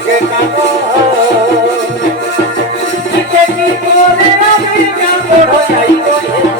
que Thank you.